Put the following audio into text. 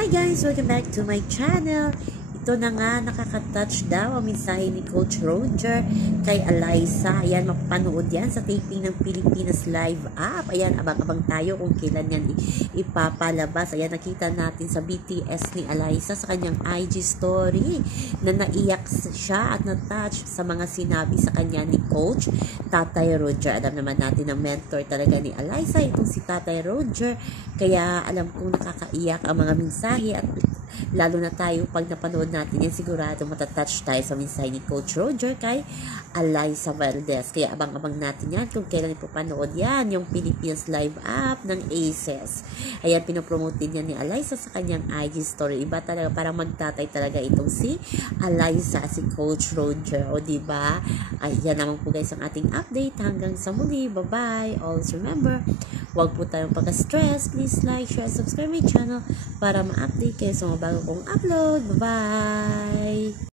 Hi guys! Welcome back to my channel. Ito na nga, nakaka-touch daw ang mensahe ni Coach Roger kay Alyssa. Ayan, mapapanood yan sa taping ng Pilipinas Live app. Ayan, abang-abang tayo kung kailan yan ipapalabas. Ayan, nakita natin sa BTS ni Alyssa sa kanyang IG story na naiyak siya at na-touch sa mga sinabi sa kanya ni Coach Tatay Roger. Alam naman natin na mentor talaga ni Alyssa itong si Tatay Roger. Kaya alam kong nakakaiyak ang mga mensahe at lalo na tayo pag napanood natin yan, sigurado matatouch tayo sa mensahe ni Coach Roger kay Alyssa Valdez. Kaya abang-abang natin yan kung kailan ipapanood yan, yung Philippines Live app ng ACES. Ayan, pinopromote din yan ni Alyssa sa kanyang IG story. Iba talaga, parang magtatay talaga itong si Alyssa, si Coach Roger. O diba? Ayan naman po guys ang ating update. Hanggang sa muli. Bye-bye. Always remember, huwag po tayong pagka-stress. Please like, share, subscribe my channel para ma-update kayo sa mga bago kong upload. Bye-bye!